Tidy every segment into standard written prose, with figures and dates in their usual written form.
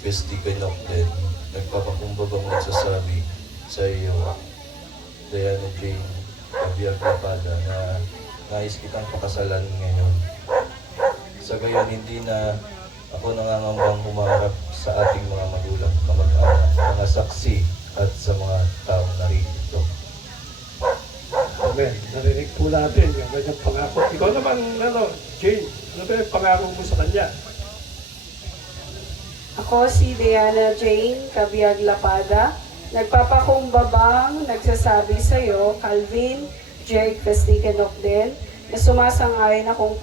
Pestikanok din, nagpapakumbabang nagsasabi sa iyo, Diana Jane Cabiag-Lapada, na nais kitang pakasalan ngayon. Sa gayon, hindi na ako nangangambang humarap sa ating mga magulang, kamag-anak, mga saksi at sa mga taong narito. Amen. Narinig po natin yung kanyang pangako. Ikaw naman, Jane, ano ba yung pangako mo sa kanya? Ako si Diana Jane Cabiag-Lapada, nagpapakumbabang nagsasabi sa iyo, Calvin J. Festicanok din, na sumasang-ayon akong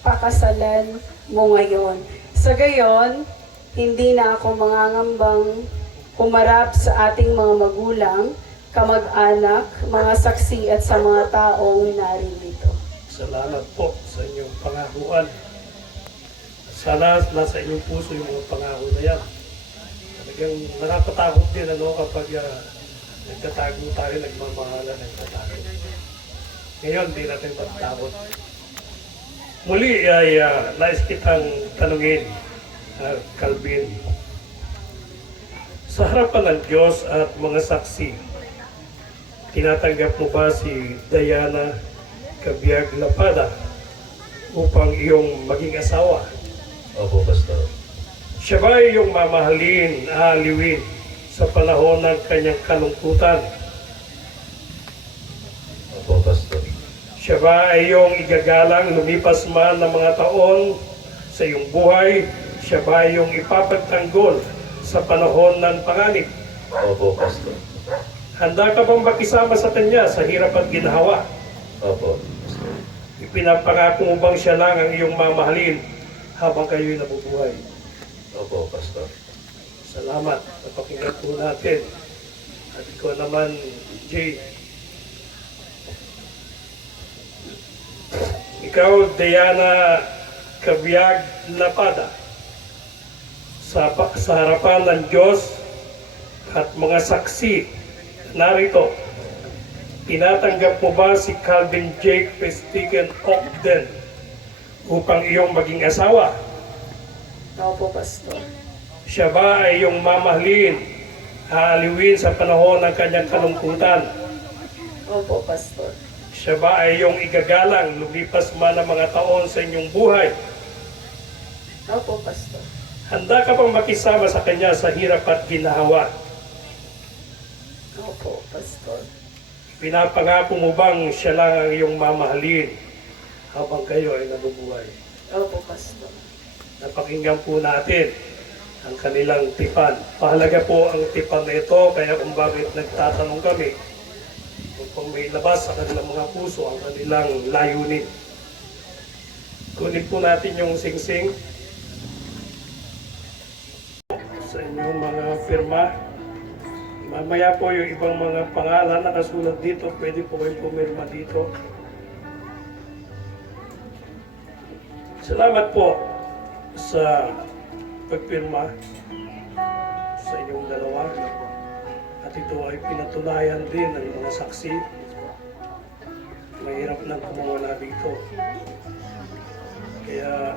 pakasalan mo ngayon. Sa gayon, hindi na ako mangangambang humarap sa ating mga magulang, kamag-anak, mga saksi at sa mga taong narito. Salamat po sa inyong pangakuan. Sana nasa inyong puso yung mga pangako na yan. Talagang nakakatakot din kapag nagtatago tayo, nagmamahalan, nagtatago. Ngayon, di natin matatakot. Muli ay nais kitang tanungin, Calvin. Sa harapan ng Diyos at mga saksi, tinatanggap mo ba si Diana Cabiag-Lapada upang iyong maging asawa? Opo, Pastor. Siya ba ay iyong mamahalin, aaliwin sa panahon ng kanyang kalungkutan? Opo, Pastor. Siya ba ay iyong igagalang lumipas man ng mga taon sa iyong buhay? Siya ba ay iyong ipapagtanggol sa panahon ng panganib? Opo, Pastor. Handa ka bang makisama sa kanya sa hirap at ginhawa? Opo, Pastor. Ipinapangako mo bang siya lang ang iyong mamahalin habang kayo'y nabubuhay? Opo, Pastor. Salamat. Napakinggan po natin. At ikaw naman, Jay. Ikaw, Diana Cabiag-Lapada, sa harapan ng Diyos at mga saksi narito, tinatanggap mo ba si Calvin J. Festigan Ogden upang iyong maging asawa? Opo, Pastor. Siya ba ay iyong mamahalin, haaliwin sa panahon ng kanyang kalungkutan? Opo, Pastor. Siya ba ay iyong igagalang lumipas man ang mga taon sa inyong buhay? Opo, Pastor. Handa ka bang makisama sa kanya sa hirap at ginhawa? Opo, Pastor. Pinapangako mo bang siya lang ang iyong mamahalin habang kayo ay nabubuhay? Opo, Pastor. Napakinggan po natin ang kanilang tipan. Mahalaga po ang tipan na ito, kaya kung bakit nagtatanong kami, kung may labas sa kanilang mga puso ang kanilang layunin. Kunin po natin yung singsing sa inyong mga firma. Mamaya po yung ibang mga pangalan nakasulat dito, pwede po kayo pumirma dito. Salamat po sa pagpirma sa inyong dalawa. At ito ay pinatunayan din ng mga saksi. Mahirap nang kumawala dito. Kaya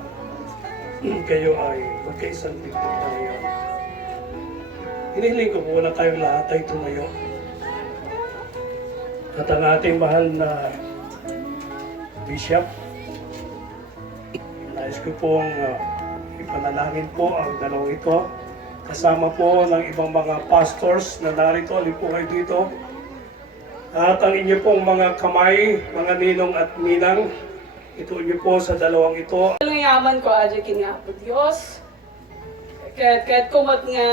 kayo ay magkaisang dito na ngayon. Hinihiling ko po na tayong lahat ay tumayo. At ang ating mahal na Bishop, nais ko pong ipanalangin po ang dalawang ito. Kasama po ng ibang mga pastors na narito, lipo kayo dito. At ang inyo pong mga kamay, mga ninong at ninang, ito inyo po sa dalawang ito. Ang yaman ko, adyo kinapo Diyos. Kahit kumot nga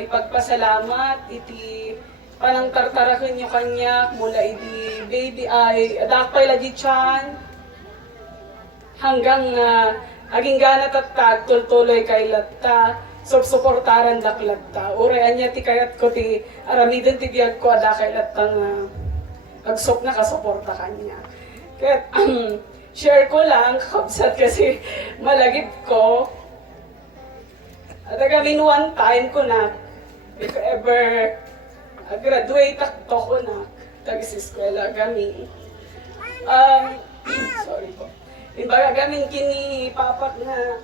ipagpasalamat, iti panang tartarakon nyo kanya, mula iti baby ay, adakpay lagi tiyan, hanggang aging ganat at tag, tultuloy kay latta, suportaran laklatta. Urayan niya ti kayat ko ti aramidin ti biyag ko ada kay latta nga agsok na kasuporta kanya. Kaya share ko lang, kabsat kasi malagip ko. At agamin one time ko na, if ever graduate ako ko na, tag-eskwela gamin. Sorry po. Imbaga gamin kini papak na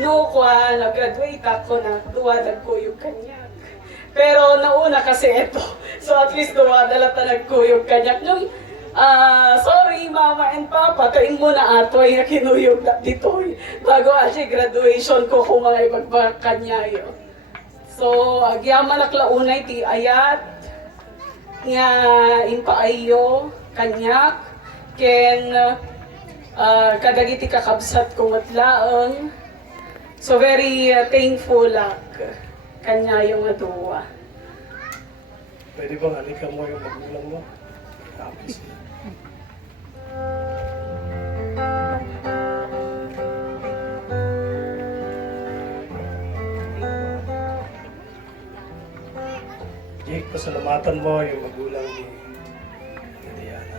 no kwa, nag-graduate ako na duwadag ko yung kanyak. Pero nauna kasi ito. So at least duwadala ta nagkuyog kanyak. Nung, sorry mama and papa, kain mo na atoy nga kinuyog na ditoy. Bago actually graduation ko kung mga ibagbakanyayo. So, agyaman naklaunay ti ayat nga impaayo kanyak ken kadagiti kakabsat ko matlaeng. So very thankful kanya yung aduwa. Pwede bang halikan mo yung magulang mo? Tapos, Jake, pasalamatan mo yung magulang ni Diana.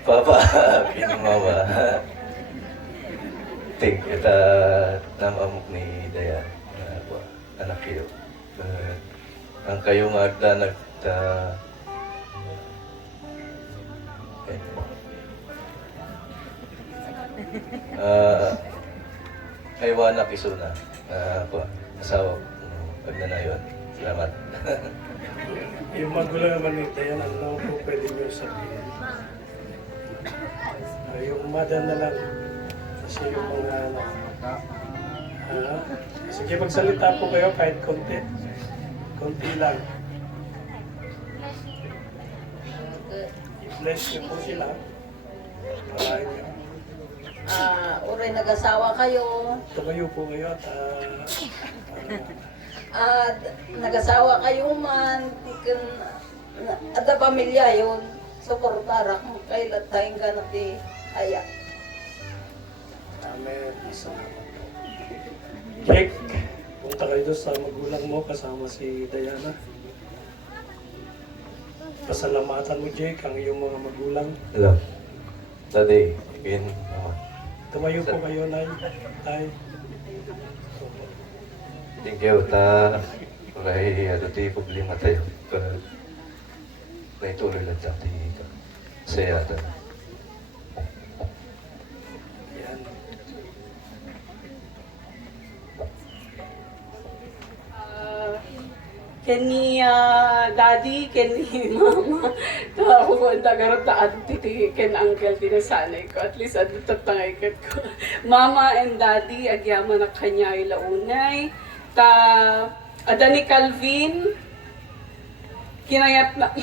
Papa, pinamama. Thank you namamok ni Dayan. Anak kayo. Ang kayo nga agda ay wanak isuna. Asawa agda na yun. Salamat. Yung magulang naman ni Diana, ano po pwede nyo sabihin? Yung mother na lang. Kasi yung mga anak. Sige, magsalita po kayo kahit konti. Konti lang. I-bless niyo po sila. Parahin niyo. Uray nag-asawa kayo. Tumayo po kayo at Nag-asawa kayo man. Ada pamilya yun. Suportara kung kailan tayong ganap di aya. Amen. Salamat po. Jake, punta kayo doon sa magulang mo kasama si Diana. Pasalamatan mo, Jake, ang iyong mga magulang. Hello. Daddy, again, mama. Tumayo po kayo, Nay. Tay. Thank you. Uray, ti problema tayo. Naituloy lang sa ating saya tayo. Yan. Kani daddy, kani mama, ako ko ang tagarap na auntie, ken uncle, tinasanay ko. At least ano tatangay ko. Mama and daddy, agyaman na kanya ilaunay. Ada ni Calvin, kinayat na,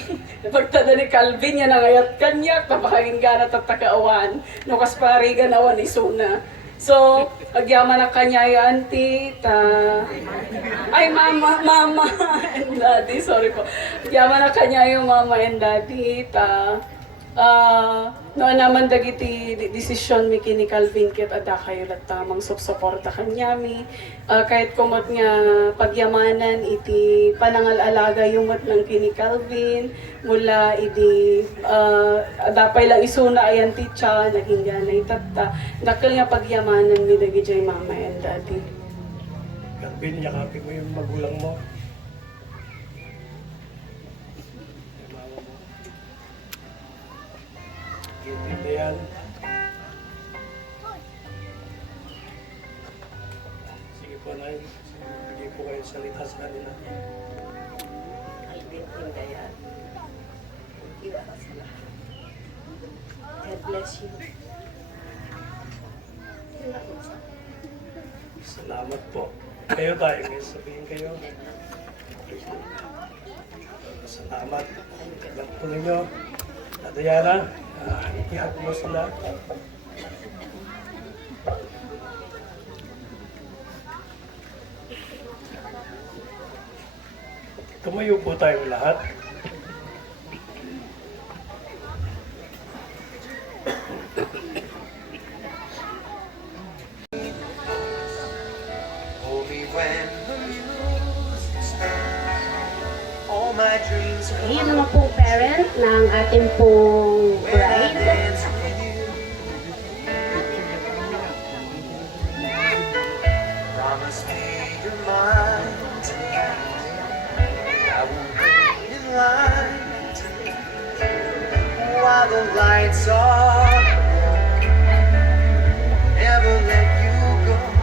pagtada ni Calvin, yan nangayat kanya, napakain gana tatakaawan, nukas pari ganawan isuna. So, agyaman na kanya yung auntie, ay mama and daddy, sorry po. Agyaman na kanya yung mama and daddy, noon naman dagiti desisyon mi kini Calvin ket ada kayo lat tamang suporta kanya mi. Kahit kumot nga pagyamanan iti panangal-alaga yumat ng kini Calvin mula iti dapay lang isuna ayan titsa naging ganay tatta dakkel nga pagyamanan mi dagiti mama and daddy. Calvin, yakapin mo yung magulang mo. Intindihan. Sige po, Nay. Bigay po kayo salita sa kanila. Ay, intindihan. Iwa ka sila. God bless you. Salamat po. Kayo tayo, may sabihin kayo. Salamat. Alam po ninyo, Diana, ihap mo sila. Tumayo po tayong lahat. Only when the music stops, all my dreams come Ayan naman po parent ng ating pong when I bride. dance with you. Promise me you're mine tonight. I won't wait in line to while the lights off. Never let you go.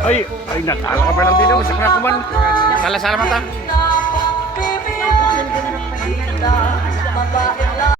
Ay, natalo ka pa lang din mo sa kinakuman. Sala-sala mata.